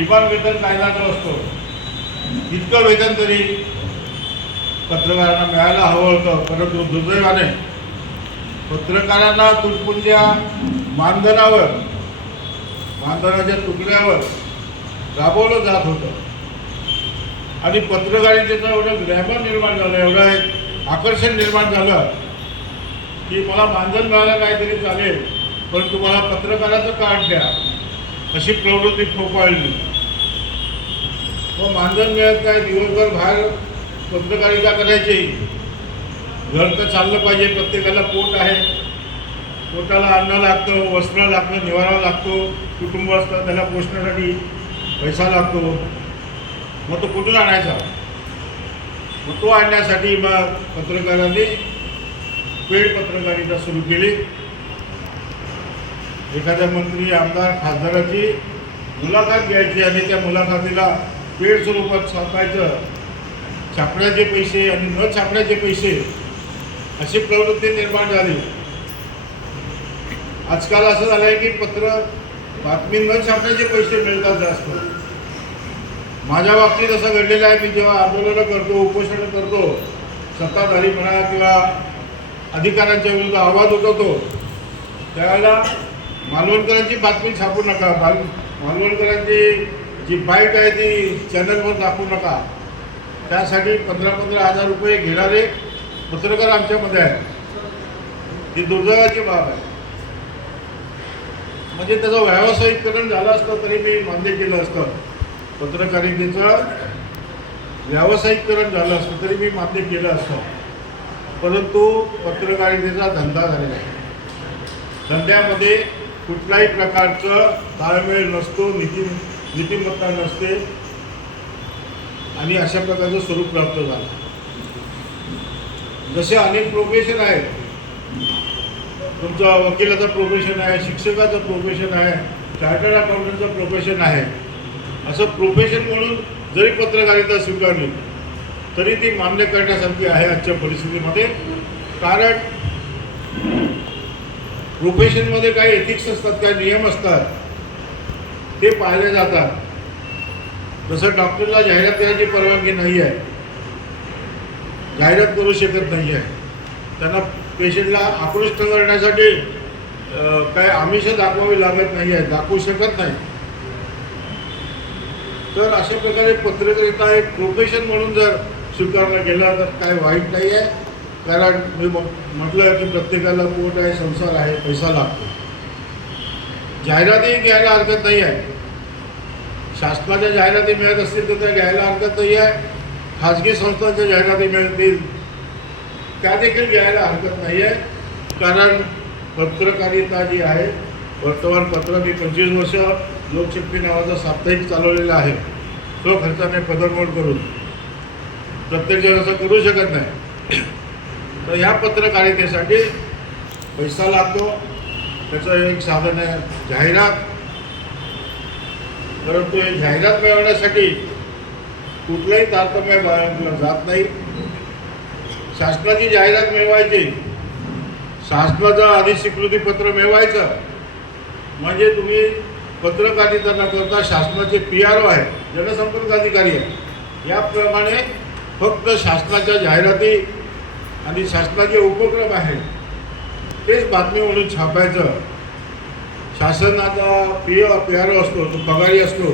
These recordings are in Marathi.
किमान वेतन कायदा जो असतो इतकं वेतन तरी पत्रकारांना मिळायला हवं होतं, परंतु दुर्दैवाने पत्रकारांना तुटपुंज्या मानधनाच्या तुकड्यावर राबवलं जात होतं आणि पत्रकारितेचं एवढं ग्लॅमर निर्माण झालं, एवढं एक आकर्षण निर्माण झालं की मला मानधन मिळालं काहीतरी चालेल, परंतु मला पत्रकाराचं कार्ड द्या अशी प्रवृत्ती फोफावली. मग मानधन मिळत काय, दिवसभर बाहेर पत्रकारिता करायची. घर तर चाललं पाहिजे, प्रत्येकाला पोट आहे, पोटाला अन्न लागतं, वस्त्र लागतं, निवारा लागतो, कुटुंब असतं त्याला पोषणासाठी पैसा लागतो. मग तो कुठून आणायचा? मग तो आणण्यासाठी मग पत्रकारांनी पेड पत्रकारिता सुरू केली. एखाद्या मंत्री, आमदार, खासदाराची मुलाखत घ्यायची आणि त्या मुलाखतीला पेड स्वरूपात छापायचं, छापण्याचे पैसे आणि न छापण्याचे पैसे अशी प्रवृत्ती निर्माण झाली. आजकाल असं झालं आहे की बातमी न छापण्याचे पैसे मिळतात जास्त. माझ्या बाबतीत असं घडलेलं आहे, मी जेव्हा आंदोलनं करतो, उपोषणं करतो, सत्ताधारी म्हणा किंवा अधिकाऱ्यांच्या विरुद्ध आवाज उठवतो, त्यावेळेला मालवणकरांची बातमी छापू नका, मालवणकरांची जी बाईट आहे ती चॅनलवर दाखवू नका, त्यासाठी 15,000 रुपये घेणारे पत्रकार आमच्यामध्ये आहेत. ही दुर्दैवाची बाब आहे. म्हणजे त्याचं व्यावसायिकरण झालं असतं तरी मी मान्य केलं असतं, पत्रकारितेचं व्यावसायिकरण झालं असतं तरी मी मान्य केलं असतं. परंतु पत्रकारितेचा धंदा झालेला आहे. धंद्यामध्ये कुठल्याही प्रकारचं ताळमेळ नसतो, नीतिमत्ता नसते आणि अशा प्रकारचं स्वरूप प्राप्त झालं. जसे अनेक प्रोफेशन आहेत, तुमचं वकिलाचं प्रोफेशन आहे, शिक्षकाचं प्रोफेशन आहे, चार्टर्ड अकाउंटंटचं प्रोफेशन आहे. असं प्रोफेशन म्हणून जरी पत्रकारिता स्वीकारली तरी ती मान्य करण्यासारखी आहे आजच्या परिस्थितीमध्ये. कारण प्रोफेशनमध्ये काही एथिक्स असतात, काही नियम असतात, ते पाळले जातात. जसं डॉक्टरला जाहिरात करायची परवानगी नाही आहे, जाहिरात करू शकत नाही आहे. त्यांना पेशंटला आकृष्ट करण्यासाठी काही आमिष दाखवावी लागत नाही आहे, दाखवू शकत नाही. तर अशा प्रकारे पत्रकारिता एक प्रोफेशन म्हणून जर स्वीकारला गेला तर काय वाईट नाही आहे. कारण मी म्हटलं की प्रत्येकाला पोट आहे, संसार आहे, पैसा लागतो. जाहिराती घ्यायला हरकत नाही आहे. शासनाच्या जाहिराती मिळत असतील तर त्या घ्यायला हरकत नाही आहे. खाजगी संस्थांच्या जाहिराती मिळतील त्या देखील घ्यायला हरकत नाही आहे. कारण पत्रकारिता जी आहे, वर्तमानपत्र मी 25 वर्ष लोकशक्ती नावाचं साप्ताहिक चालवलेलं आहे, स्वखर्चाने पदरमोड करून. प्रत्येकजण असं करू शकत नाही. तर ह्या पत्रकारितेसाठी पैसा लागतो, त्याचं एक साधन आहे जाहिरात. परंतु हे जाहिरात मिळवण्यासाठी कुठलंही तारतम्य बाळगलं जात नाही. शासनाची जाहिरात मिळवायची, शासनाचं अधिस्वीकृतीपत्र मिळवायचं म्हणजे तुम्ही पत्रकारिता न करता शासनाचे PRO आहे, जनसंपर्क अधिकारी आहे, याप्रमाणे फक्त शासनाच्या जाहिराती आणि शासनाचे उपक्रम आहेत तेच बातमी म्हणून छापायचं. शासनाचा PRO असतो, तो पगारी असतो,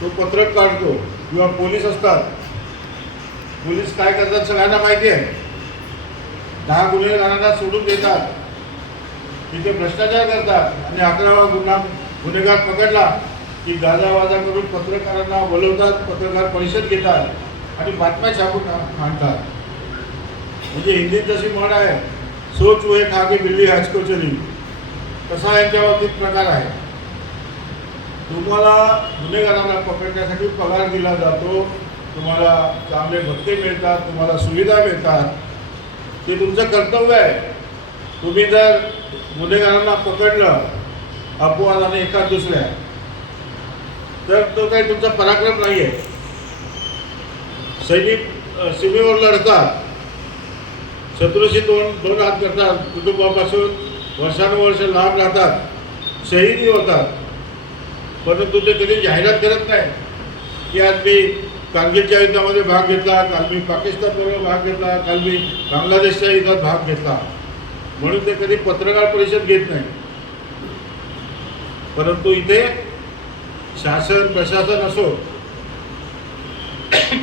तो पत्रक काढतो किंवा पोलीस असतात. पोलीस काय करतात सगळ्यांना माहिती आहे. 10 गुन्हेगारांना सोडून देतात, तिथे भ्रष्टाचार करतात आणि 11वा गुन्हेगार पकडला की गाजावाजा करून पत्रकारांना बोलवतात, पत्रकार परिषद घेतात आणि बातम्या छापून आणतात. म्हणजे हिंदीत जशी म्हण आहे, सो चूहे खा के बिल्ली हज को चली, तसा यांच्या बाबतीत प्रकार आहे. तुम्हाला गुन्हेगारांना पकडण्यासाठी पगार दिला जातो, तुम्हाला चांगले भत्ते मिळतात, तुम्हाला सुविधा मिळतात, ते तुमचं कर्तव्य आहे. तुम्ही जर गुन्हेगारांना पकडलं अपवादाने एका दुसऱ्या, तर तो काही तुमचा पराक्रम नाही आहे. सैनिक सीमेवर लढतात, शत्रूशी दोन हात करतात, कुटुंबापासून वर्षानुवर्ष लांब राहतात, शहीदही होतात. परंतु ते कधी जाहिरात करत नाही की आज मी कारगिलच्या युद्धामध्ये भाग घेतला, काल मी पाकिस्तानबरोबर भाग घेतला, काल मी बांगलादेशच्या युद्धात भाग घेतला, म्हणून ते कधी पत्रकार परिषद घेत नाही. परंतु इथे शासन प्रशासन असो,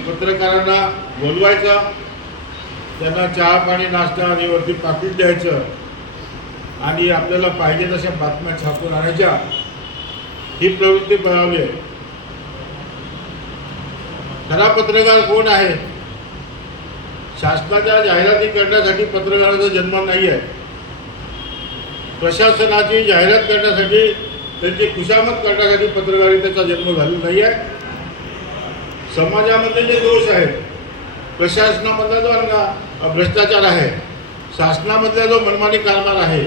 पत्रकारांना बोलवायचा, त्यांना चहा पाणी नाश्ता आणि वरती पाकिट द्यायचं आणि आपल्याला पाहिजे तशा बातम्या छापून आणायच्या, ही प्रवृत्ती बळावली आहे. खरा पत्रकार कोण आहे? शासनाच्या जाहिराती करण्यासाठी पत्रकाराचा जन्म नाही आहे. प्रशासनाची जाहिरात करण्यासाठी, त्यांची खुशामत करण्यासाठी पत्रकारितेचा जन्म झालेला नाही आहे. समाजामध्ये जे दोष आहेत, प्रशासनामधला जो भ्रष्टाचार आहे, शासनामधला जो मनमानी कारभार आहे,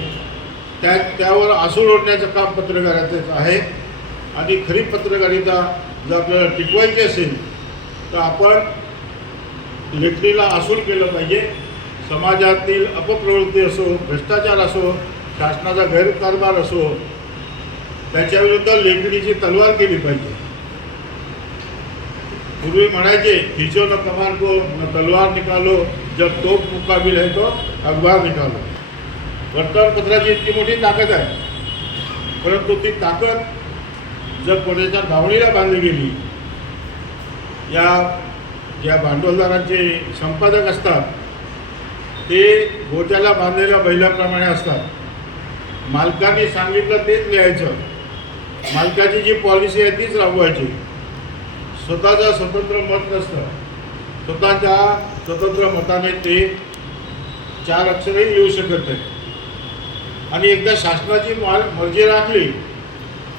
त्यावर आसूड ओढण्याचं काम पत्रकारितेचं आहे. आणि खरी पत्रकारिता जर आपल्याला टिकवायची असेल तर आपण लेखणीला आसूड केलं पाहिजे. समाजातील अपप्रवृत्ती असो, भ्रष्टाचार असो, शासनाचा गैरकारभार असो, त्याच्याविरुद्ध लेखणीची तलवार केली पाहिजे. पूर्वी म्हणायचे, खिचो न कमान को न तलवार निकालो, जब तोप मुकाबिल है तो अखबार निकालो. वर्तमानपत्राची इतकी मोठी ताकद आहे, परंतु ती ताकद जर कोणाच्या दावणीला बांधली गेली, या ज्या भांडवलदारांचे संपादक असतात ते गोट्याला बांधलेल्या बैलाप्रमाणे असतात. मालकाने सांगितलं तेच लिहायचं, मालकाची जी पॉलिसी आहे तीच राबवायची. स्वतःचं स्वतंत्र मत नसतं. स्वतःच्या स्वतंत्र मताने ते 4 अक्षरही लिहू शकत नाही. आणि एकदा शासनाची मर्जी राखली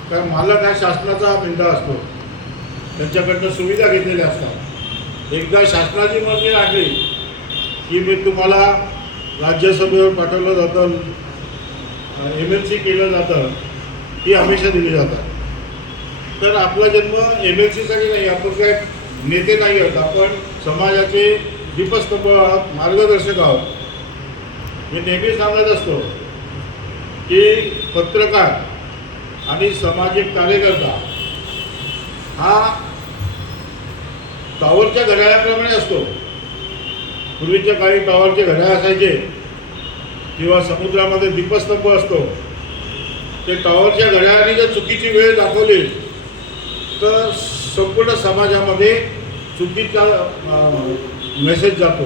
तर मालक हा शासनाचा बिंदा असतो, त्यांच्याकडनं सुविधा घेतलेल्या असतात. एकदा शासनाची मर्जी राखली की मी तुम्हाला राज्यसभेवर पाठवलं जातं, MLC केलं जातं, ती हमेशा दिली जातात. तर आपला जन्म MLCसाठी नाही, आपण काय नेते नाही आहोत, आपण समाजाचे दीपस्तंभ आहोत, मार्गदर्शक आहोत. मी नेहमी सांगत असतो की पत्रकार आणि सामाजिक कार्यकर्ता हा टॉवरच्या घड्याळाप्रमाणे असतो. पूर्वीच्या काळी टॉवरचे घड्याळ असायचे किंवा समुद्रामध्ये दीपस्तंभ असतो. ते टॉवरच्या घड्याळाने जर चुकीची वेळ दाखवली तर संपूर्ण समाजामध्ये चुकीचा मेसेज जातो.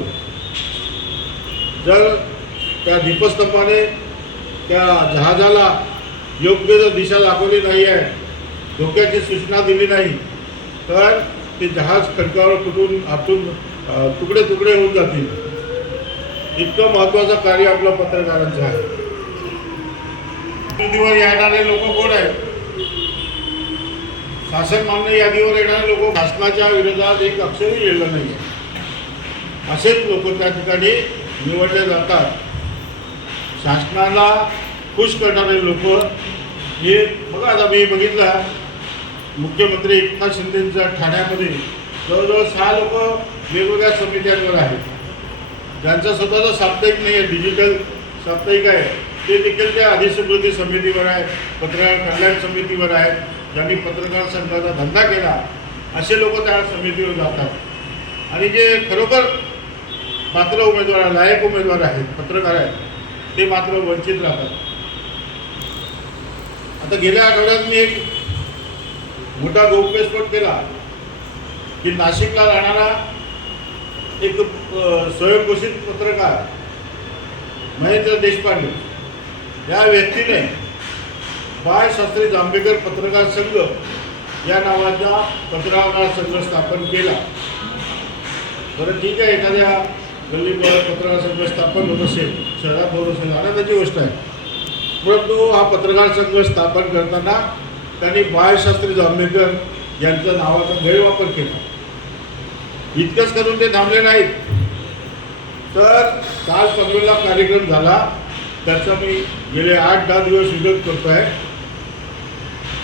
जर त्या दीपस्तंभाने त्या जहाजाला योग्य जर दिशा दाखवली नाही आहे, धोक्याची सूचना दिली नाही, तर ते जहाज खडकावर तुटून आपटून तुकडे तुकडे होऊन जातील. इतकं महत्त्वाचं कार्य आपलं पत्रकारांचं आहे. यादीवर येणारे लोक कोण आहेत? शासन मान्य यादीवर येणारे लोक शासनाच्या विरोधात एक अक्षरही लिहिलं नाही आहे, असेच लोक त्या ठिकाणी निवडले जातात. शासनाला खुश करणारे लोक हे बघा. आता मी बघितला, मुख्यमंत्री एकनाथ शिंदेंच्या ठाण्यामध्ये जवळजवळ 6 लोक वेगवेगळ्या समित्यांवर आहेत. ज्यांचं स्वतःचं साप्ताहिक नाही आहे, डिजिटल साप्ताहिक आहे, ते देखील त्या अधिस्वीकृती समितीवर आहे, पत्रकार कल्याण समितीवर आहे. ज्यांनी पत्रकार संघाचा धंदा केला असे लोक त्या समितीवर जातात. आणि जे खरोखर पात्र उमेदवार, लायक उमेदवार आहेत, पत्रकार आहेत, ते मात्र वंचित राहतात. आता गेल्या आठवड्यात मी एक मोठा गौप्यस्फोट केला की नाशिकला राहणारा एक स्वयंघोषित पत्रकार महेंद्र देशपांडे या व्यक्तीने बाळशास्त्री जांभेकर पत्रकार संघ या नावाचा पत्रकार संघ स्थापन केला. बरं ठीक आहे, एखाद्या गल्लीवर पत्रकार संघ स्थापन होत असेल, शहरात होत असेल, आनंदाची गोष्ट आहे. परंतु हा पत्रकार संघ स्थापन करताना त्यांनी बाळशास्त्री जांभेकर यांच्या नावाचा गैरवापर केला. इतकंच करून ते थांबले नाहीत, तर काल पनवेलला कार्यक्रम झाला, त्याचा मी गेले 8-10 दिवस विरोध करतो आहे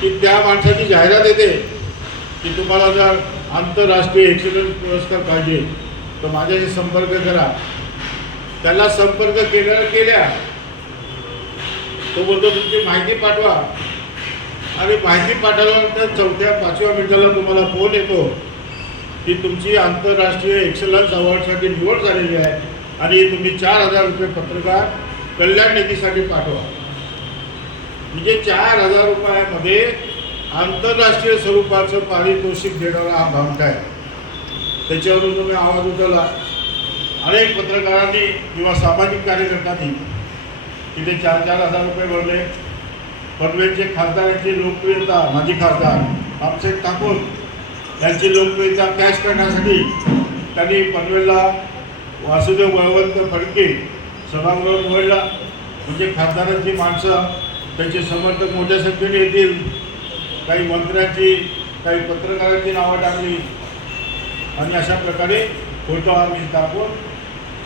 की त्या माणसाची जाहिरात येते की तुम्हाला जर आंतरराष्ट्रीय एक्सिलन्स पुरस्कार पाहिजे तर माझ्याशी संपर्क करा. त्याला संपर्क केल्या तो बोलतो तुमची माहिती पाठवा, आणि माहिती पाठवल्यानंतर 4-5व्या मिनिटाला तुम्हाला फोन येतो की तुमची आंतरराष्ट्रीय एक्सलन्स अवॉर्डसाठी निवड झालेली आहे आणि तुम्ही 4,000 रुपये पत्रकार कल्याण निधीसाठी पाठवा. म्हणजे 4,000 रुपयामध्ये आंतरराष्ट्रीय स्वरूपाचं पारितोषिक देणारा हा भामटा आहे. त्याच्यावरून तुम्ही आवाज उठवला. अनेक पत्रकारांनी किंवा सामाजिक कार्यकर्त्यांनी तिथे 4,000 रुपये भरले. पनवेलचे खासदारांची लोकप्रियता, माजी खासदार आमचे ठाकूर यांची लोकप्रियता कॅश करण्यासाठी त्यांनी पनवेलला वासुदेव बळवंत फडके सभागृह निवडला. म्हणजे खासदारांची माणसं, त्यांचे समर्थक मोठ्या संख्येने येतील. काही मंत्र्यांची, काही पत्रकारांची नावं टाकली आणि अशा प्रकारे फोटो आम्ही टाकून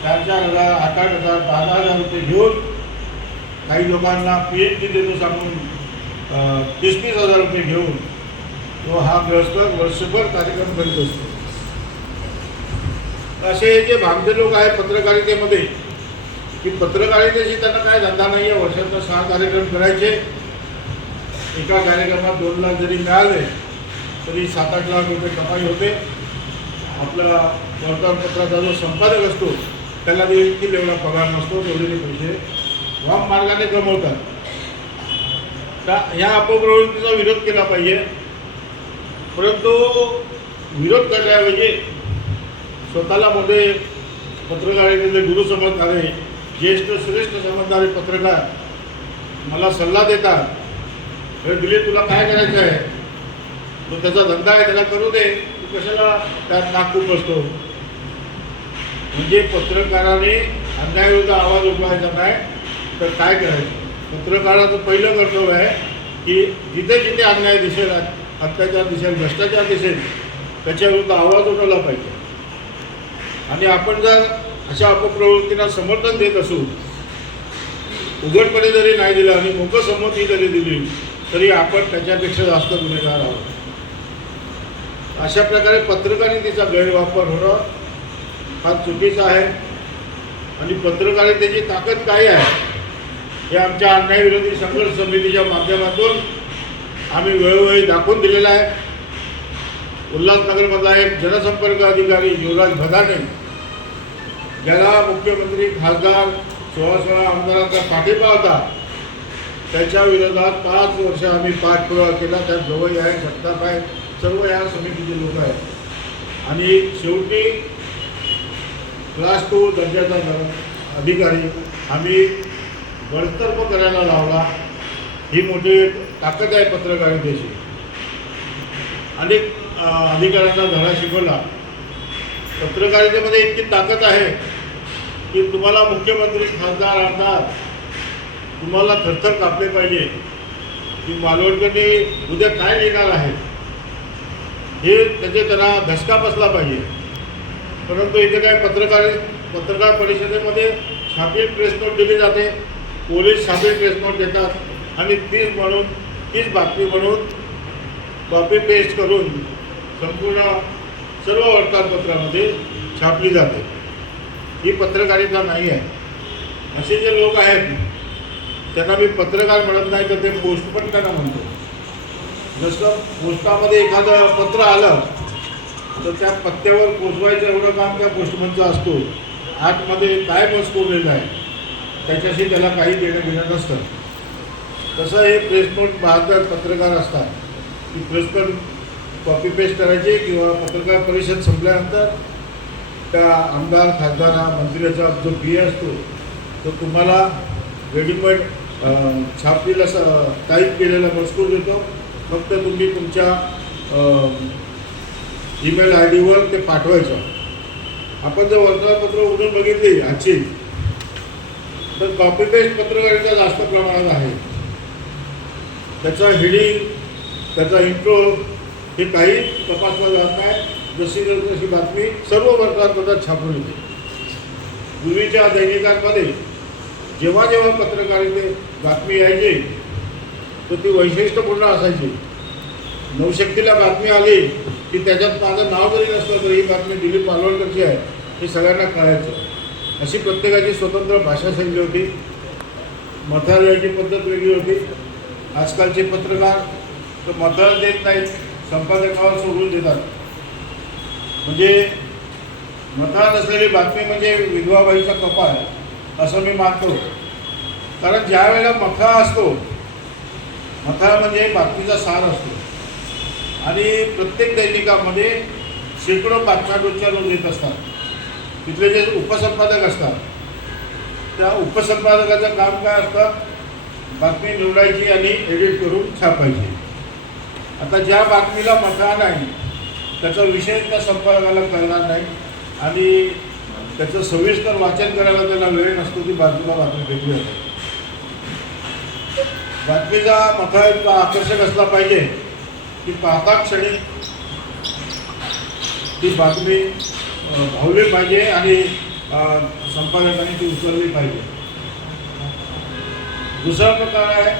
4,000, 8,000, 10,000 रुपये घेऊन काही लोकांना PhD देतो सांगून 30,000 रुपये घेऊन तो हा ग्रस्त वर्षभर कार्यक्रम करीत असतो. असे जे भामटे लोक आहेत पत्रकारितेमध्ये की पत्रकारितेशी त्यांना काय धंदा नाही आहे. वर्षातून 6 कार्यक्रम करायचे. एका कार्यक्रमात 2 लाख जरी मिळाले तरी 7-8 लाख रुपये कमाई होते. आपला वर्तमानपत्राचा जो संपादक असतो त्याला देखील एवढा पगार नसतो. तेवढे पैसे वाम मार्गाने कमवतात. ह्या अपप्रवृत्तीचा विरोध केला पाहिजे. परंतु विरोध करण्याऐवजी स्वतःला मोठे पत्रकारितेचे गुरु समजणारे, ज्येष्ठ श्रेष्ठ समजणारे पत्रकार मला सल्ला देतात, हे दिलीप तुला काय करायचं आहे, तो त्याचा धंदा आहे त्याला करू दे, तू कशाला त्यात नाक खूप बसतो. म्हणजे पत्रकाराने अन्यायाविरुद्ध आवाज उठवायचा नाही तर काय करायचं. पत्रकाराचं पहिलं कर्तव्य आहे की जिथे जिथे अन्याय दिसेल, अत्याचार दिसेल, भ्रष्टाचार दिसेल त्याच्याविरुद्ध आवाज उठवला पाहिजे. आणि आपण जर अशा अपप्रवृत्तींना समर्थन देत असू, उघडपणे जरी नाही दिलं आणि मोकळं संमती जरी दिली तरी आपण त्याच्यापेक्षा जास्त गुन्हेगार आहोत. अशा प्रकारे पत्रकारितेचा गैरवापर होणं हा चुकीचा आहे. आणि पत्रकारितेची ताकद काय आहे हे आमच्या अन्यायविरोधी संघर्ष समितीच्या माध्यमातून आम्ही वेळोवेळी दाखवून दिलेलं आहे. उल्हासनगरमधला एक जनसंपर्क अधिकारी युवराज भदाणे, ज्याला मुख्यमंत्री, खासदार, 16 आमदारांचा पाठिंबा होता, त्याच्या विरोधात 5 वर्ष आम्ही पाठपुरावा केला. त्यात गवई आहे, जगताप आहे, सर्व या समितीचे लोक आहेत. आणि शेवटी क्लास 2 दर्जाचा अधिकारी आम्ही बडतर्फ करायला लावला. ही मोठी ताकद आहे पत्रकारितेची. अनेक अधिकाऱ्यांना धडा शिकवला. पत्रकारितेमध्ये इतकी ताकद आहे की तुम्हाला मुख्यमंत्री, खासदार, आमदार तुम्हाला थरथर कापले पाहिजे की मालवणकरनी उद्या काय लिहिणार आहे हे त्याचे त्यांना धसका बसला पाहिजे. परंतु इथे काय पत्रकार परिषदेमध्ये छापील प्रेस नोट दिली जाते, पोलीस छापील प्रेस नोट देतात आणि तीच बातमी म्हणून कॉपी पेस्ट करून संपूर्ण सर्व वर्तमानपत्रामध्ये छापली जाते. ही पत्रकारिता नाही आहे. असे जे लोक आहेत त्यांना मी पत्रकार म्हणत नाही तर ते पोस्टमन त्यांना म्हणतो. जसं पोस्टामध्ये एखादं पत्र आलं तर त्या पत्त्यावर पोचवायचं एवढं काम त्या पोस्टमनचं असतो. आतमध्ये काय मजकूर आहे त्याच्याशी त्याला काही देणं घेणं नसतं. तसं हे प्रेस नोट 72 पत्रकार असतात की प्रेस नोट कॉपी पेस्ट करायचे किंवा पत्रकार परिषद संपल्यानंतर त्या आमदार, खासदार, मंत्र्याचा जो फी असतो तो तुम्हाला रेडीमेड छापलेला टाईप केलेला मजकूर देतो. फक्त तुम्ही तुमच्या ईमेल ID ते पाठवायचं. आपण जर वर्तमानपत्र उघडून बघितली आजची तर कॉपी पेस्ट पत्रकारिता जास्त प्रमाणात आहे. त्याचा हेडिंग, त्याचा इंट्रो हे काही तपासलं जात नाही. जशी तशी बातमी सर्व वर्तमानपत्रात छापून येते. पूर्वीच्या दैनिकांमध्ये जेव्हा जेव्हा पत्रकारिते बातमी यायची तर ती वैशिष्ट्यपूर्ण असायची. नवशक्तीला बातमी आली की त्याच्यात माझं नाव जरी नसलं तरी ही बातमी दिलीप मालवणकरची आहे हे सगळ्यांना कळायचं. अशी प्रत्येकाची स्वतंत्र भाषाशैली होती. मथार यायची पद्धत वेगळी होती. आजकालचे पत्रकार तर मतं देत नाहीत, संपादकावर सोडून देतात. म्हणजे मतं नसलेली बातमी म्हणजे विधवाबाईचा कपाळ असं मी मानतो. कारण ज्या वेळेला मथा असतो, मथा म्हणजे बातमीचा सार असतो आणि प्रत्येक दैनिकामध्ये शेकडो बातम्या रोजच्या रोज येत असतात. तिथले जे उपसंपादक असतात त्या उपसंपादकाचं काम काय असतं, बातमी निवडायची आणि एडिट करून छापायची. आता ज्या बातमीला मथा नाही त्याचा विषय त्या संपादकाला कळणार नाही आणि त्याचं सविस्तर वाचन करायला त्याला वेळ नसतो, ती बातमीला बातमी भेटली जाते. बातमीचा मथा इतका आकर्षक असला पाहिजे की पाहता क्षणी ती बातमी भावली पाहिजे आणि संपादकांनी ती उचलली पाहिजे. दुसरा प्रकार आहे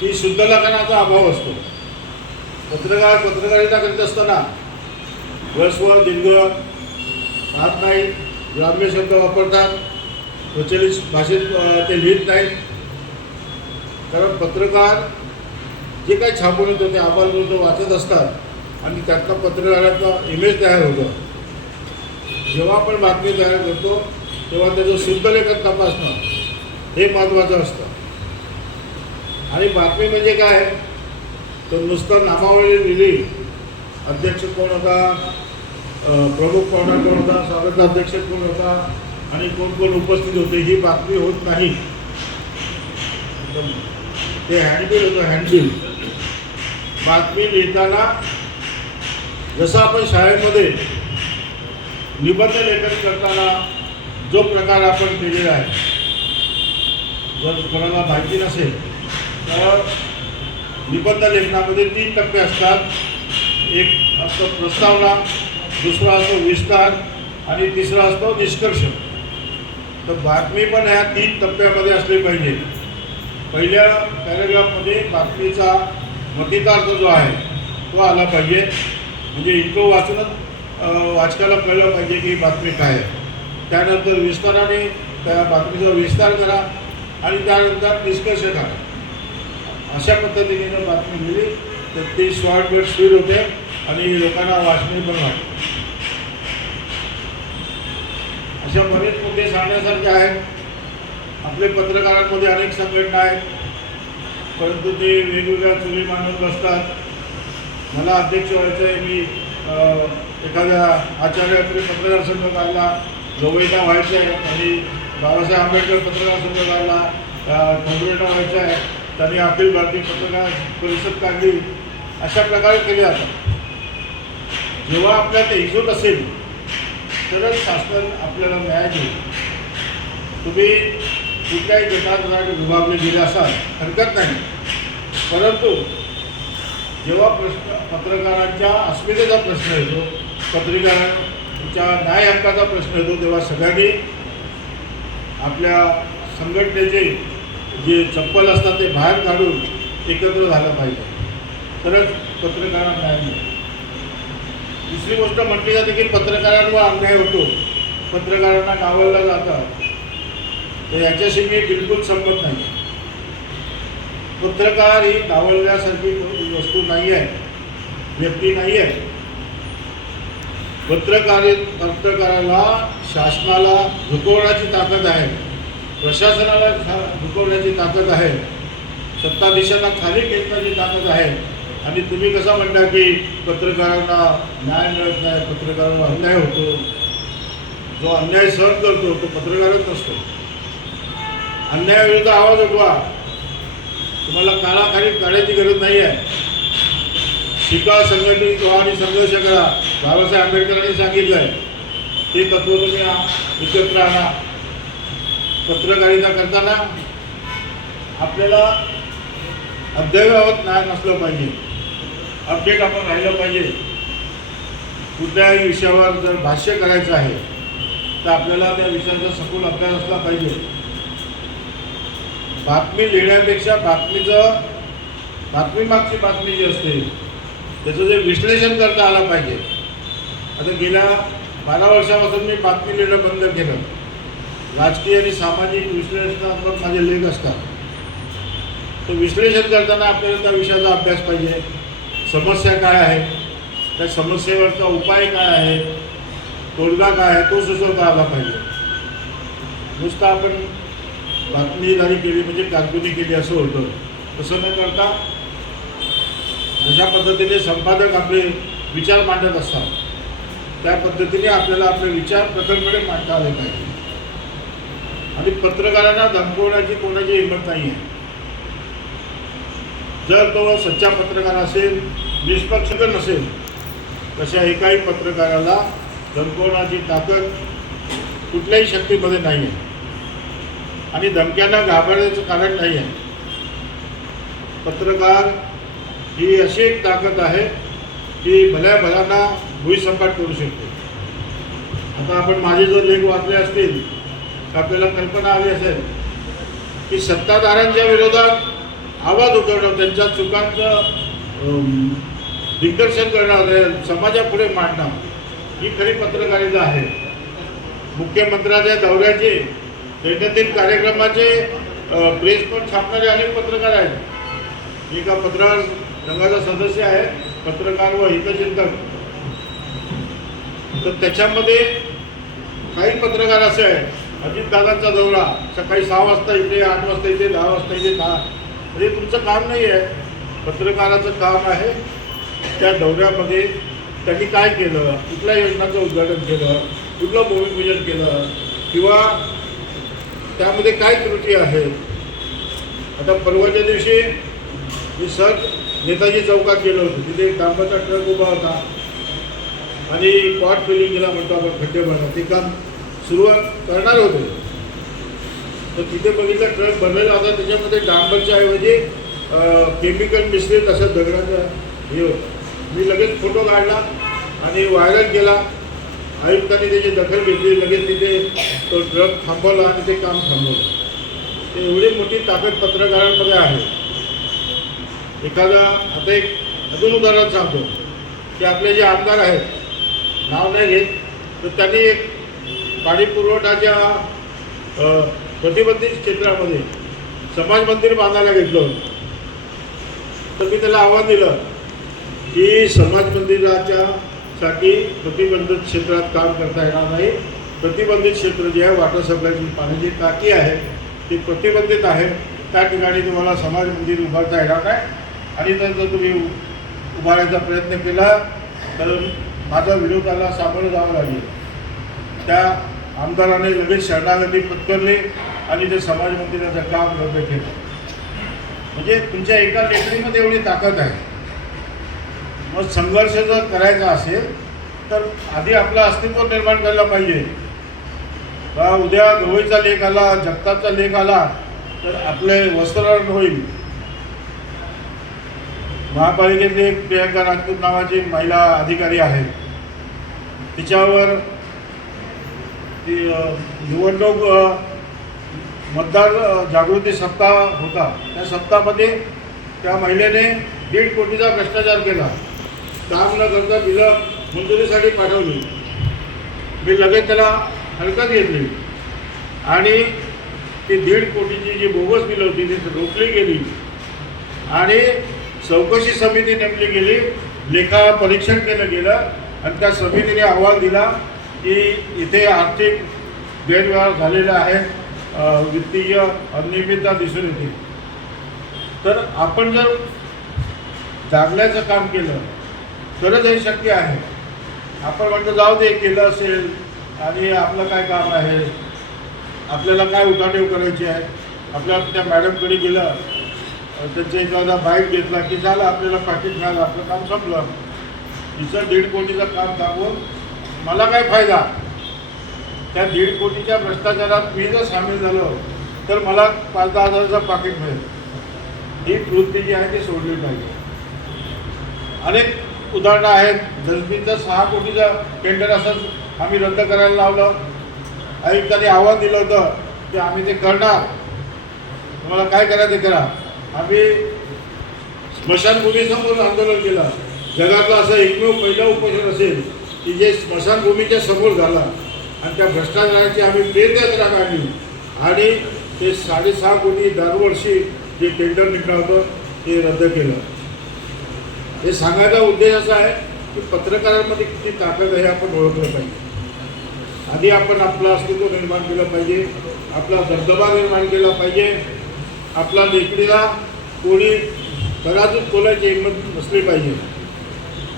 की शुद्ध लेखनाचा अभाव असतो. पत्रकारिता करीत असताना ह्रस्व दीर्घ राहत नाही, ग्राम्य शब्द वापरतात, प्रचलित भाषेत ते लिहित नाहीत. कारण पत्रकार जे काही छापून येतं ते आबालवृद्ध वाचत असतात आणि त्यातनं पत्रकाराचा इमेज तयार होतो. जेव्हा आपण बातमी तयार करतो तेव्हा त्याचं शुद्ध लेखन तपासणं हे महत्त्वाचं असतं. आणि बातमी म्हणजे काय, तर नुसतं नामावली लिहिली, अध्यक्ष कोण होता, प्रमुख पाहुणा कोण होता, स्वागताध्यक्ष कोण होता आणि कोण कोण उपस्थित होते, ही बातमी होत नाही. ते हँडबिल होतं, हँडबिल. बातमी लिहिताना जसं आपण शाळेमध्ये निबंध लेखन करताना जो प्रकार आपण केलेला आहे, जर कोणाला माहिती नसेल तर निबंध लेखनामध्ये 3 टप्पे असतात. एक असतो प्रस्तावना, दुसरा असतो विस्तार आणि तिसरा असतो निष्कर्ष. तर बातमी पण ह्या 3 टप्प्यामध्ये असली पाहिजे. पहिल्या पॅरेग्राफमध्ये बातमीचा मतितार्थ जो आहे तो आला पाहिजे. म्हणजे इंट्रो वाचूनच वाचकाला कळलं पाहिजे की बातमी काय आहे. त्यानंतर विस्ताराने त्या बातमीचा विस्तार करा आणि त्यानंतर निष्कर्ष करा. अशा पद्धतीने बातमी लिहिली तर ती शॉर्ट बट स्पीड होते आणि लोकांना वाचणे पण वाटते. अशा बरेच मुद्दे सांगण्यासारखे आहेत. आपले पत्रकारांमध्ये अनेक संघटना आहेत, परंतु ते वेगवेगळ्या चुली मांडून बसतात. मला अध्यक्ष व्हायचं आहे, मी एखाद्या आचार्याकडे पत्रकार संघ काढला, गवईला व्हायचं आहे आणि बाबासाहेब आंबेडकर पत्रकार संघ काढला, खंडुरेला व्हायचं आहे, त्यांनी अखिल भारतीय पत्रकार परिषद काढली. अशा प्रकारे केले जातात. जेव्हा आपल्याला एकजूट असेल तरच शासन आपल्याला न्याय देईल. तुम्ही कुठल्याही गटात विभागले गेले असाल हरकत नाही, परंतु जेव्हा पत्रकारांच्या अस्मितेचा प्रश्न येतो, पत्रकारांच्या न्याय हक्काचा प्रश्न येतो, तेव्हा सगळ्यांनी आपल्या संघटनेचे जे चप्पल असतात ते बाहेर काढून एकत्र झालं पाहिजे, तरच पत्रकारांना न्याय मिळेल. दुसरी गोष्ट म्हटली जाते की पत्रकारांवर अन्याय होतो, पत्रकारांना डावललं जातं. तर याच्याशी मी बिलकुल संमत नाही. पत्रकार ही डावलण्यासारखी वस्तू नाही आहे, व्यक्ती नाही आहे. पत्रकाराला शासनाला झुकवण्याची ताकद आहे, प्रशासनाला झुकवण्याची ताकद आहे, सत्ताधीशांना खाली खेचण्याची ताकद आहे. आणि तुम्ही कसं म्हणता की पत्रकारांना न्याय मिळत नाही, पत्रकारांना अन्याय होतो. जो अन्याय सहन करतो तो पत्रकारच नसतो. अन्यायाविरुद्ध आवाज उठवा. तुम्हाला कानाखाली काढायची गरज नाही आहे. शिका, संघटित व्हा आणि संघर्ष करा. बाबासाहेब आंबेडकरांनी सांगितलं आहे ते तत्त्व तुम्ही एकत्र आणा. पत्रकारिता करताना आपल्याला अद्ययावत ज्ञान नसलं पाहिजे, अपडेट आपण राहिलं पाहिजे. कुठल्याही विषयावर जर भाष्य करायचं आहे तर आपल्याला त्या विषयाचा सखोल अभ्यास असला पाहिजे. बातमी लिहिण्यापेक्षा बातमी मागची बातमी जी असते त्याचं जे विश्लेषण करता आलं पाहिजे. आता गेल्या 12 वर्षापासून मी बातमी लिहिणं बंद केलं. राजकीय आणि सामाजिक विश्लेषणात्मक माझे लेख असतात. तर विश्लेषण करताना आपल्याला त्या विषयाचा अभ्यास पाहिजे, समस्या काय आहे, त्या समस्येवरचा उपाय काय आहे, तोडगा काय आहे, तो सुचवता आला पाहिजे. नुसतं आपण बातमीदारी केली म्हणजे कारकुनी केली असं होतं. तसं न करता जशा पद्धतीने संपादक आपले विचार मांडत असतात त्या पद्धतीने आपल्याला आपले विचार प्रखरपणे मांडता आले पाहिजे. आणि पत्रकारांना धमकवण्याची कोणाची हिंमत नाही आहे. जर तो सच्चा पत्रकार असेल, निष्पक्ष नसेल, तशा एकाही पत्रकाराला धमकवण्याची ताकद कुठल्याही शक्तीमध्ये नाही आहे आणि धमक्यांना घाबरण्याचं कारण नाही आहे. पत्रकार ही अशी एक ताकद आहे की भल्या भल्यांना भुईसपाट करू शकते. आता आपण माझे जर लेख वाचले असतील तर आपल्याला कल्पना आली असेल की सत्ताधाऱ्यांच्या विरोधात आवाज उठवणं, त्यांच्या चुकांचं दिग्दर्शन करणं, समाजापुढे मांडणं ही खरी पत्रकारिता आहे. मुख्यमंत्र्यांच्या दौऱ्याचे, दैनंदिन कार्यक्रमाचे प्रेस पण छापणारे अनेक पत्रकार आहेत. मी एका पत्रकार संघाचा सदस्य आहे, पत्रकार व हितचिंतक. तर त्याच्यामध्ये काही पत्रकार असे आहेत, अजितदादांचा दौरा सकाळी 6 वाजता इथे, 8 वाजता इथे, 10 वाजता इथे, म्हणजे तुमचं काम नाही आहे. पत्रकाराचं काम आहे त्या दौऱ्यामध्ये त्यांनी काय केलं, कुठल्या योजनांचं उद्घाटन केलं, कुठलं भूमिपूजन केलं किंवा त्यामध्ये काय त्रुटी आहेत. आता परवाच्या दिवशी मी सहज नेताजी चौकात गेलो होतो. तिथे एक डांबरचा ट्रक उभा होता आणि पॉट फिलिंगला म्हणतो आपण, खड्डे भरणं, ते काम सुरुवात करणार होते. तर तिथे बघितलं ट्रक बनलेला होता, त्याच्यामध्ये डांबरच्या ऐवजी केमिकल मिश्रित अशा दगडाचा हे होतं. मी लगेच फोटो काढला आणि व्हायरल केला. आयुक्तांनी त्याची दखल घेतली, लगेच तिथे तो ट्रक थांबवला आणि ते काम थांबवलं. ते एवढी मोठी ताकद पत्रकारांमध्ये आहे. एखादा आता एक अजून उदाहरण सांगतो की आपले जे आमदार आहेत, नाव नाही घेत, तर त्यांनी एक पाणी पुरवठाच्या प्रतिबंधित क्षेत्रामध्ये समाज मंदिर बांधायला घेतलं होतं. तर मी त्याला आव्हान दिलं की समाज मंदिराच्या साठी प्रतिबंधित क्षेत्रात काम करता येणार नाही. प्रतिबंधित क्षेत्र जे आहे, वॉटर सप्लायची पाण्याची टाकी आहे ती प्रतिबंधित आहे. त्या ठिकाणी तुम्हाला समाज मंदिर उभारता येणार नाही आणि जर तुम्ही उभारायचा प्रयत्न केला तर माझ्या विरोधाला सामोरं जावं लागेल. त्या आमदाराने लगेच शरणागती पत्करली आणि ते समाज मंदिराचं काम रद्द केलं. म्हणजे तुमच्या एका लेखणीमध्ये एवढी ताकद आहे. मग संघर्ष जर करायचा असेल तर आधी आपलं अस्तित्व निर्माण करायला पाहिजे. उद्या गवईचा लेख आला, जगतापचा लेख आला तर आपले वस्त्रहरण होईल. महापालिकेतली एक प्रियंका राजपूत नावाची महिला अधिकारी आहे, तिच्यावर ती निवडणूक मतदार जागृती सप्ताह होता, त्या सप्ताहामध्ये त्या महिलेने 1.5 कोटीचा भ्रष्टाचार केला. काम न करता बिलं मंजुरीसाठी पाठवली. मी लगेच त्याला हरकत घेतली आणि ती 1.5 कोटीची जी बोगस बिलं होती ती रोखली गेली आणि चौकशी समिती नेमली गेली. लेखा परीक्षण केलं गेलं आणि त्या समितीने अहवाल दिला की इथे आर्थिक गैरव्यवहार झालेला आहे, वित्तीय अनियमितता दिसून येते. तर आपण जर जागल्याचं काम केलं तरच हे शक्य आहे. आपण म्हणतो जाऊ दे, केलं असेल आणि आपलं काय काम आहे, आपल्याला काय उठाठेव करायची आहे. आपल्याला त्या मॅडमकडे गेलं, त्यांच्या एखादा बाईक घेतला की झालं, आपल्याला पाकिट मिळालं, आपलं काम संपलं. तिचं 1.5 कोटीचं काम थांबवून मला काय फायदा. त्या 1.5 कोटीच्या भ्रष्टाचारात मी जर सामील झालो तर मला 5-10 हजाराचं पाकिट मिळेल. ही वृत्ती जी आहे ती सोडली पाहिजे. अनेक उदाहरणं आहेत. जसबीचं 6 कोटीचं टेंडर असंच आम्ही रद्द करायला लावलं. आयुक्तांनी आव्हान दिलं होतं की आम्ही ते करणार, तुम्हाला काय करायचं करा. आम्ही स्मशानभूमीसमोर आंदोलन केलं. जगातलं असं एकमेव पहिलं उपोषण असेल की जे स्मशानभूमीच्या समोर झाला आणि त्या भ्रष्टाचाराची आम्ही पेरयात्रा काढली आणि ते 6.5 कोटी दरवर्षी जे टेंडर निघलं होतं ते रद्द केलं. हे सांगायचा उद्देश असा आहे की पत्रकारांमध्ये किती ताकद आहे आपण ओळखलं पाहिजे. आधी आपण आपलं अस्तित्व निर्माण केलं पाहिजे, आपला दबदबा निर्माण केला पाहिजे. आपला लेकडीला कोणी तराजूत बोलायची हिंमत नसली पाहिजे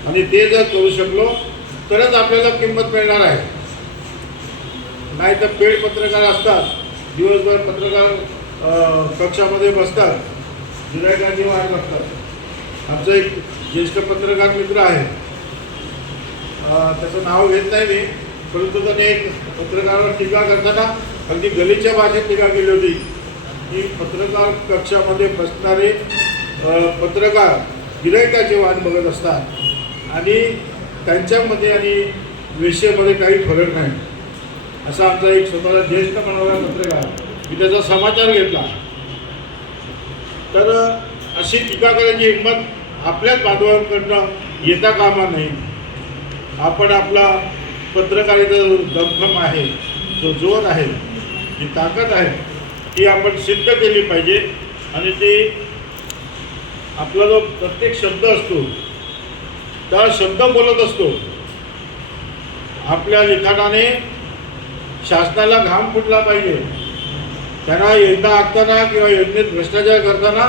आणि ते जर करू शकलो तरच आपल्याला किंमत मिळणार आहे. नाही तर पेड पत्रकार असतात, दिवसभर पत्रकार कक्षामध्ये बसतात, गिऱ्हाईकांची वाट बघतात. आमचं एक ज्येष्ठ पत्रकार मित्र आहे, त्याचं नाव घेत नाही मी, परंतु त्याने एक पत्रकारावर टीका करताना अगदी गलीच्या भाषेत टीका केली होती की पत्रकार कक्षामध्ये बसणारे पत्रकार गिऱ्हाईकाची वाट बघत असतात आणि त्यांच्यामध्ये आणि विषयामध्ये काही फरक नाही. असा आमचा एक स्वतःला ज्येष्ठ बनवणारा पत्रकार, मी त्याचा समाचार घेतला. तर अशी टीका करायची हिंमत आपल्याच बांधवांकडनं येता कामा नाही. आपण आपला पत्रकारिता जो दमखम आहे, जो जोर आहे, जी ताकद आहे, ती आपण सिद्ध केली पाहिजे. आणि ते आपला जो प्रत्येक शब्द असतो त्या शब्द बोलत असतो. आपल्या लिखाणाने शासनाला घाम फुटला पाहिजे. त्यांना योजना आखताना किंवा योजनेत भ्रष्टाचार करताना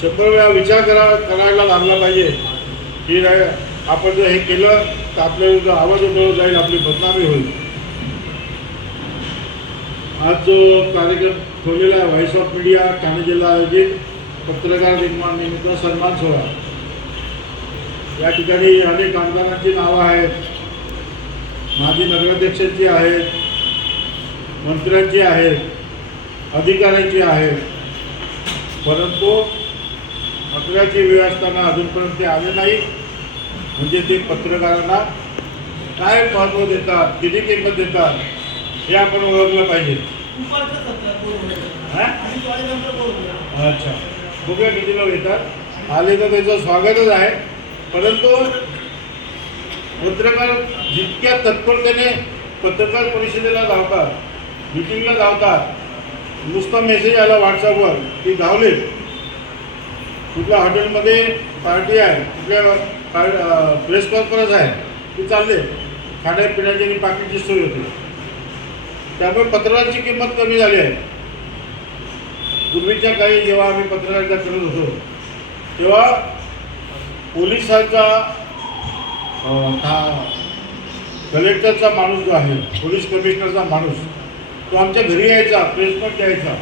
100 वेळा विचार करायला लागला पाहिजे की आपण जर हे केलं तर आपल्याविरुद्ध आवाज उठवला जाईल, आपली बदनामी होईल. आज जो कार्यक्रम ठेवलेला आहे व्हॉइस ऑफ मीडिया ठाणे जिल्हा आयोजित पत्रकार निर्माण निमित्त सन्मान सोहळा, या ठिकाणी अनेक आमदारांची नावं आहेत, माजी नगराध्यक्षांची आहेत, मंत्र्यांची आहेत, अधिकाऱ्यांची आहेत. परंतु पत्राची वेळ असताना अजूनपर्यंत ते आले नाही. म्हणजे ते पत्रकारांना काय महत्त्व देतात, किती किंमत देतात हे आपण ओळखलं पाहिजे. अच्छा, बघूया किती लोक येतात. आले तर त्याचं स्वागतच आहे. परंतु पत्रकार जितक्या तत्परतेने पत्रकार परिषदेला धावतात, मिटिंगला धावतात, नुसता मेसेज आला व्हॉट्सअपवर की धावले, कुठल्या हॉटेलमध्ये पार्टी आहे, कुठल्या प्रेस कॉन्फरन्स आहे, ती चालले, खाण्यापिण्याची आणि बाकीची सोय होती. त्यामुळे पत्रकारांची किंमत कमी झाली आहे. पूर्वीच्या काळी जेव्हा आम्ही पत्रकारिता करत होतो तेव्हा पोलिसांचा कलेक्टरचा माणूस जो आहे, पोलीस कमिशनरचा माणूस, तो आमच्या घरी यायचा, प्रेसपट द्यायचा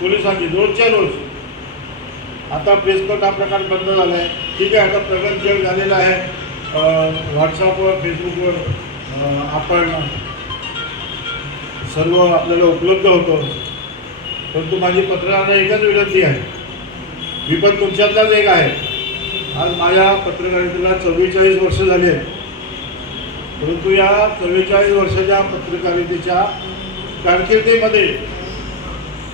पोलिसांची रोजच्या रोज. आता प्रेसपट हा प्रकार बंद झाला आहे. ठीक आहे, आता प्रगत जग झालेलं आहे. व्हॉट्सअपवर, फेसबुकवर आपण सर्व आपल्याला उपलब्ध होतं. परंतु माझी पत्रकारांना एकच विनंती आहे, मी पण तुमच्यातलाच एक आहे. आज माझ्या पत्रकारितेला 44 वर्ष झाली आहेत. परंतु या 44 वर्षाच्या पत्रकारितेच्या कारकिर्दीमध्ये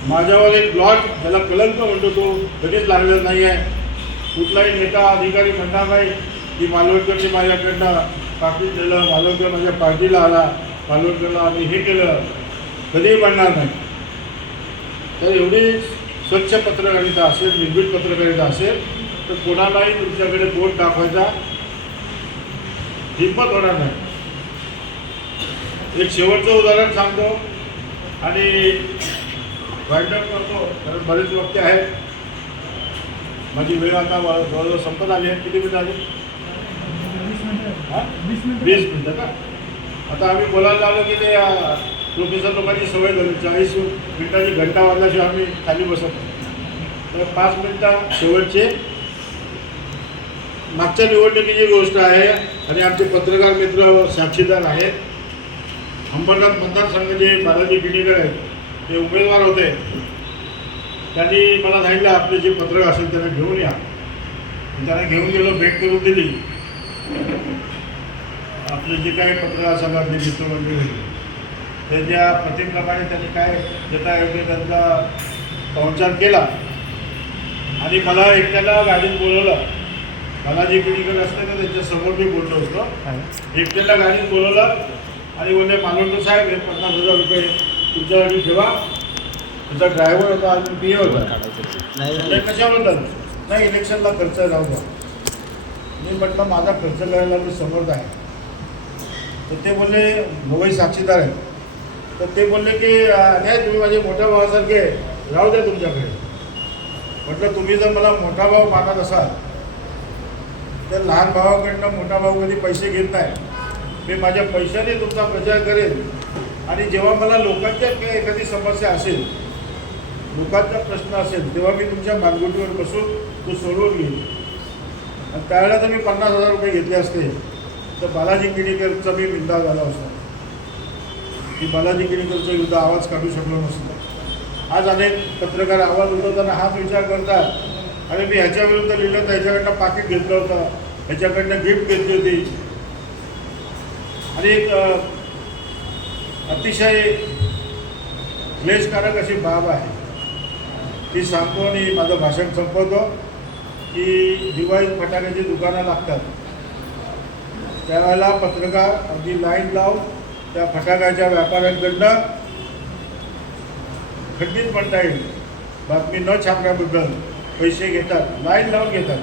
माझ्यावर एक ब्लॉट, ज्याला कलंक म्हणतो, तो कधीच लागलेला नाही आहे. कुठलाही नेता अधिकारी म्हणणार नाही की मालवणकरने माझ्याकडनं पाकिट दिलं, मालवणकर माझ्या पार्टीला आला, मालवणकरला आम्ही हे केलं, कधीही म्हणणार नाही. तर एवढी स्वच्छ पत्रकारिता असेल, निर्भीड पत्रकारिता असेल तर कोणालाही तुमच्याकडे बोट दाखवायचा हिंमत होणार नाही. एक शेवटचं उदाहरण सांगतो आणि वाईंडअप करतो, कारण बरेच वक्ते आहेत. माझी वेळ आता जवळजवळ संपत आली आहे. किती मिनिटं आली? 20 मिनिटं का? आता आम्ही बोलायला लागलो की ते प्रोफेसर लोकांची सवय झाली, 40 मिनिटाची घंटा वाजल्याशिवाय आम्ही खाली बसत नाही. तर 5 मिनिटं शेवटचे. मागच्या निवडणुकीची गोष्ट आहे आणि आमचे पत्रकार मित्र साक्षीदार आहेत. अंबरनाथ मतदारसंघाचे बालाजी किणीकर आहेत, ते उमेदवार होते. त्यांनी मला सांगितलं आपले जे पत्रकार असेल त्यांना घेऊन या. त्यांना घेऊन गेलो, भेट करून दिली. आपले जे काही पत्रकार संघातले मित्रमंडळी होते त्याच्या प्रतिप्रमाणे त्यांनी काय देता योग्य त्यांचा पाहुणचार केला आणि मला एकट्याला गाडीत बोलवलं. बालाजी किणीकर असते तर त्यांच्यासमोर मी बोललो होतो. एकट्याला गाडीत बोलवलं आणि बोलले, मालवणकर साहेब हे 50,000 रुपये तुमच्यासाठी ठेवा. तुमचा ड्रायव्हर होता, अजून पी होता. कशाबद्दल? नाही, इलेक्शनला खर्च राहू द्या. मी म्हटलं माझा खर्च करायला मी समर्थ आहे. तर ते बोलले मुंबई साक्षीदार आहेत. तर ते बोलले की नाही तुम्ही माझे मोठ्या भावासारखे राहू द्या तुमच्याकडे. म्हटलं तुम्ही जर मला मोठा भाऊ मानत असाल तर लहान भावाकडनं मोठा भाऊ कधी पैसे घेत नाही. मी माझ्या पैशाने तुमचा प्रचार करेन आणि जेव्हा मला लोकांच्या काही एखादी समस्या असेल, लोकांचा प्रश्न असेल, तेव्हा मी तुमच्या मानगुटीवर बसून तो सोडवून घेईन. आणि त्यावेळेला तर मी 50,000 रुपये घेतले असते तर बालाजी किणीकरचा मी निंदा झाला असता की बालाजी किणीकरचं विरुद्ध आवाज काढू शकलो नसतो. आज अनेक पत्रकार आवाज उठवताना हाच विचार करतात आणि मी ह्याच्याविरुद्ध लिहिलं तर ह्याच्याकडनं पाकिट घेतलं होतं, ह्याच्याकडनं गिफ्ट घेतली होती. आणि एक अतिशय क्लेशकारक अशी बाब आहे ती सांगतो आणि माझं भाषण संपवतो की दिवाळीत फटाक्याची दुकानं लागतात. त्यावेळेला पत्रकार अगदी लाईन लावून त्या फटाक्याच्या व्यापाऱ्यांकडनं खंडित म्हणता येईल बातमी न छापण्याबद्दल पैसे घेतात, लाईन लावून घेतात.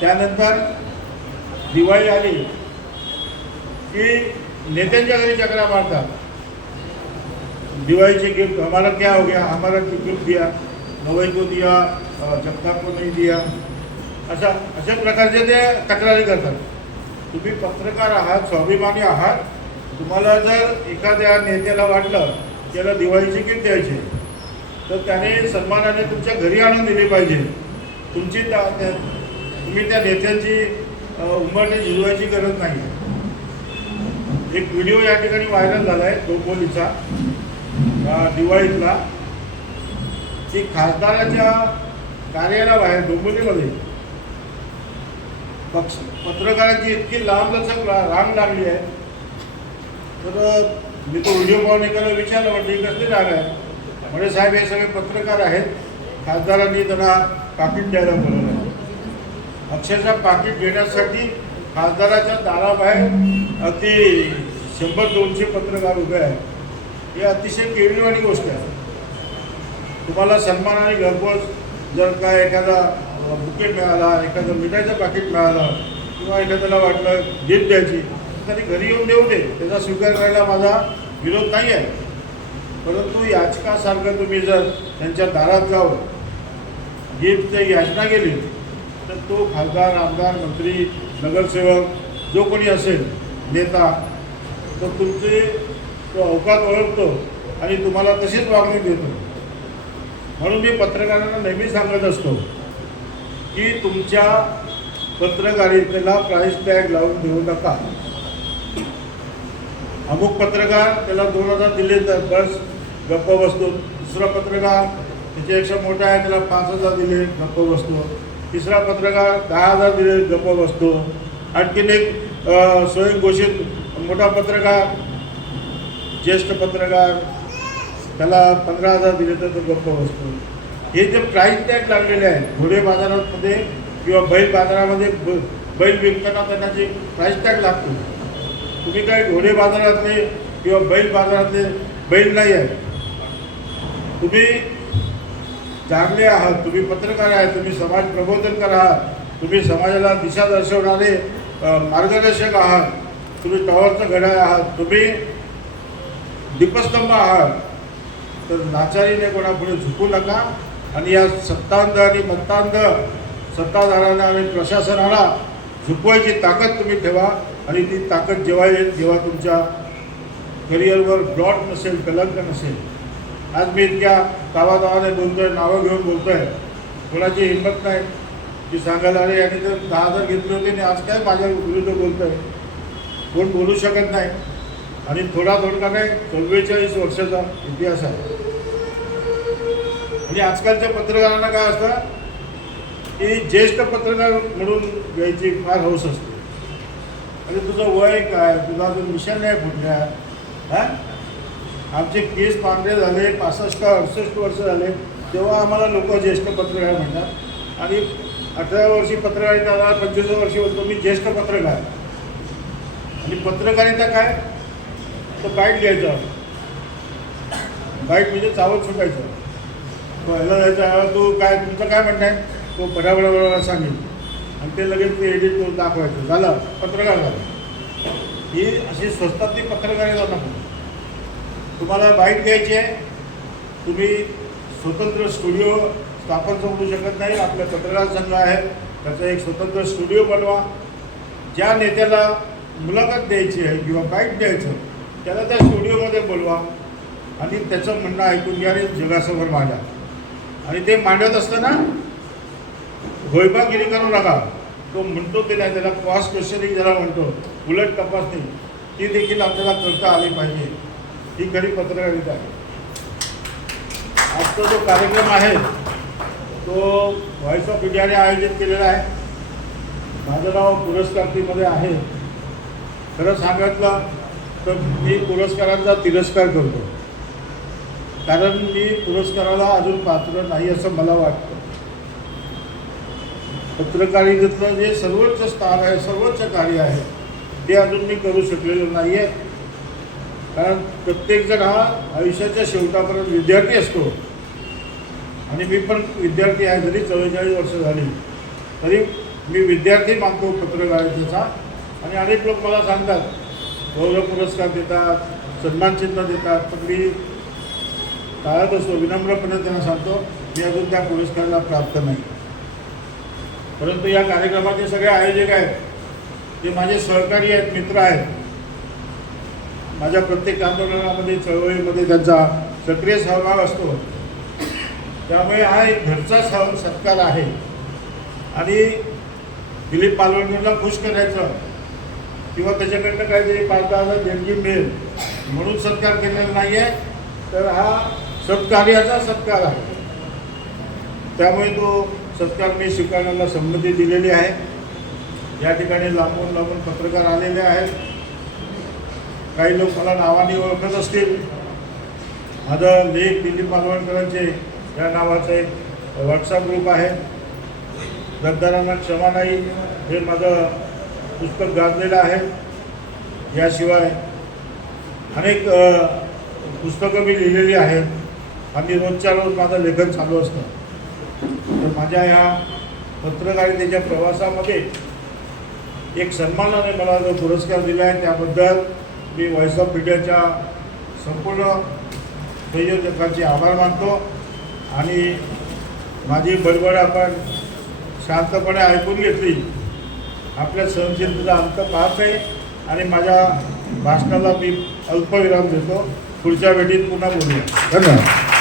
त्यानंतर दिवाळी आली की नेत्यांच्या घरी चक्रा मारतात. दिवाळीचे गिफ्ट हमारा क्या हो गया, हमारा गिफ्ट दिया, नवई को दिया, जगताप को नहीं दिया, अशा प्रकारचे ते तक्रारी करतात. तुम्ही पत्रकार आहात, स्वाभिमानी आहात. तुम्हाला जर एखाद्या नेत्याला वाटलं त्याला दिवाळीचे गिफ्ट द्यायचे तर त्याने सन्मानाने तुमच्या घरी आणून दिली पाहिजे. तुम्ही त्या नेत्यांची उंबरणी झिजवायची गरज नाही. एक व्हिडिओ या ठिकाणी व्हायरल झाला आहे डोंबिवलीचा दिवाळीतला, की खासदाराच्या कार्यालयाबाहेर डोंबिवलीमध्ये पत्रकारांची इतकी लांबलचक रांग लागली आहे. तर मी तो व्हिडिओ पाहून एकाला विचारलं, म्हटलं ही कसली रांग आहे. म्हणजे साहेब हे सगळे पत्रकार आहेत, खासदारांनी त्यांना पाकिट द्यायला बोलवलं आहे. अक्षरशः पाकिट घेण्यासाठी खासदाराच्या दाराबाहेर अगदी 100-200 पत्रकार उभे आहेत. ही अतिशय केविलवाणी गोष्ट आहे. तुम्हाला सन्मानाने घरपोच जर काय एखादा बुके मिळाला, एखादं मिठाईचं पाकिट मिळालं किंवा एखाद्याला वाटलं गिफ्ट द्यायची तरी घरी येऊन देऊ दे, त्याचा स्वीकार करायला माझा विरोध नाही आहे. परंतु याचकासारखं तुम्ही जर त्यांच्या दारात जाऊन गिफ्टची याचना केली तर तो खासदार, आमदार, मंत्री, नगरसेवक जो कोणी असेल नेता, तर तुमचे तो अवकात ओळखतो आणि तुम्हाला तशीच वागणूक देतो. म्हणून मी पत्रकारांना नेहमी सांगत असतो की तुमच्या पत्रकारितेला प्राईस टॅग लावून देऊ नका. अमुक पत्रकार त्याला 2,000 दिले तर बस गप्प बसतो. दुसरा पत्रकार त्याच्यापेक्षा मोठा आहे त्याला 5,000 दिले गप्प बसतो. तिसरा पत्रकार 10,000 दिले गप्प बसतो. आणखीन एक स्वयंघोषित मोठा पत्रकार, ज्येष्ठ पत्रकार, त्याला 15,000 दिले तर तो गप्प बसतो. हे जे प्राईस टॅग लागलेले आहेत घोडे बाजारामध्ये किंवा बैल बाजारामध्ये बैल विकताना त्यांना जे प्राईस टॅग लागतो, तुम्ही काही घोडे बाजारातले किंवा बैल बाजारातले बैल नाही आहे. तुम्ही चांगले आहात, तुम्ही पत्रकार आहात, तुम्ही समाज प्रबोधनकार आहात, तुम्ही समाजाला दिशा दर्शवणारे मार्गदर्शक आहात, तुम्ही टॉवरचं घड्याळ आहात, तुम्ही दीपस्तंभ आहात. तर नाचारीने कोणापुढे झुकू नका आणि या सत्तांध आणि मत्तांध सत्ताधाऱ्यांना आणि प्रशासनाला झुकवायची ताकद तुम्ही ठेवा. आणि ती ताकद जेव्हा येईल जेव्हा तुमच्या करिअरवर ब्लॉट नसेल, कलंक नसेल. आज मी इतक्या तावातावाने बोलतोय, नावं घेऊन बोलतोय, कोणाची हिंमत नाही की सांगायला अरे याने जर 10,000 घेतले होते आणि आज काय माझ्या विरुद्ध बोलतोय. कोण बोलू शकत नाही. आणि थोडका नाही, 44 वर्षाचा इतिहास आहे. आणि आजकालच्या पत्रकारांना काय असतं की ज्येष्ठ पत्रकार म्हणून घ्यायची फार हौस असते. आणि तुझं वय काय, तुझा जो मिशन आहे कुठल्या. हां, आमचे केस पांढरे झाले 65-68 वर्ष झाले तेव्हा आम्हाला लोक ज्येष्ठ पत्रकार म्हणतात. आणि 18 वर्षी पत्रकारिता, 25 वर्षी होतो मी ज्येष्ठ पत्रकार. आणि पत्रकारिता काय, तर बाईट घ्यायचं. बाईट म्हणजे चावत सुटायचं. पहिला जायचं, तू काय, तुमचं काय म्हणणं आहे, तो बरोबर सांगेल. आणि ते लगेच ते एडिट करून दाखवायचं, झालं पत्रकार झालं. ही अशी स्वस्तातली पत्रकारिता नको. तुम्हाला बाईट घ्यायची आहे, तुम्ही स्वतंत्र स्टुडिओ स्थापन करू शकत नाही. आपल्या पत्रकार संघ आहे, त्याचा एक स्वतंत्र स्टुडिओ बनवा. ज्या नेत्याला मुलाखत द्यायची आहे किंवा बाईट द्यायचं त्याला त्या स्टुडिओमध्ये बोलवा आणि त्याचं म्हणणं ऐकून घ्या आणि जगासमोर मांडा. आणि ते मांडत असताना घोयबागिरी करू नका. तो म्हणतो ते नाही, त्याला क्रॉस क्वेश्चनिंग ज्याला म्हणतो, उलट तपासणी, ती देखील आपल्याला करता आली पाहिजे. ही खरी पत्रकारिता आहे. आजचा जो कार्यक्रम आहे तो व्हॉइस ऑफ इंडियाने आयोजित केलेला आहे. माझं नाव पुरस्कारार्थीमध्ये आहे. खरं सांगितलं तर मी पुरस्कारांचा तिरस्कार करतो, कारण मी पुरस्काराला अजून पात्र नाही असं मला वाटतं. पत्रकारितेतलं जे सर्वोच्च स्थान आहे, सर्वोच्च कार्य आहे, ते अजून मी करू शकलेलो नाही आहे. कारण प्रत्येकजण हा आयुष्याच्या शेवटापर्यंत विद्यार्थी असतो आणि मी पण विद्यार्थी आहे. जरी 44 वर्ष झाली तरी मी विद्यार्थी मानतो पत्रकारितेचा. आणि अनेक लोक मला सांगतात, गौरव पुरस्कार देतात, सन्मानचिन्ह देतात, पण मी टाळत असतो. विनम्रपणे त्यांना सांगतो मी अजून त्या पुरस्काराला प्राप्त नाही. परंतु या कार्यक्रमाचे सगळे आयोजक आहेत, ते माझे सहकारी आहेत, मित्र आहेत. माझ्या प्रत्येक आंदोलनामध्ये, चळवळीमध्ये त्यांचा सक्रिय सहभाग असतो. त्यामुळे हा एक घरचा सत्कार आहे. आणि दिलीप पालवणकरला खुश करायचं किंवा त्याच्याकडनं काहीतरी 5,000 देणगी मिळेल म्हणून सत्कार केलेला नाही आहे, तर हा सत्कार्याचा सत्कार आहे. त्यामुळे तो सत्कार मी स्वीकारण्याला संमती दिलेली आहे. या ठिकाणी लांबून लांबून पत्रकार आलेले आहेत. काही लोक मला नावाने ओळखत असतील. माझं लेख दिलीप पालवणकरांचे या नावाचा एक व्हॉट्सअप ग्रुप आहे. गद्दारांना क्षमा नाही हे माझं पुस्तक गाजलेलं आहे. याशिवाय अनेक पुस्तकं मी लिहिलेली आहेत आणि रोजच्या रोज माझं लेखन चालू असतं. तर माझ्या ह्या पत्रकारितेच्या प्रवासामध्ये एक सन्मानाने मला जो पुरस्कार दिला आहे त्याबद्दल मी व्हॉइस ऑफ इंडियाच्या संपूर्ण संयोजकांचे आभार मानतो. आणि माझी बडबड आपण शांतपणे ऐकून घेतली. आपल्या सहनशीलतेचा अंत पाहत नाही आणि माझ्या भाषणाला मी अल्पविराम देतो. पुढच्या भेटीत पुन्हा बोलूया. धन्यवाद.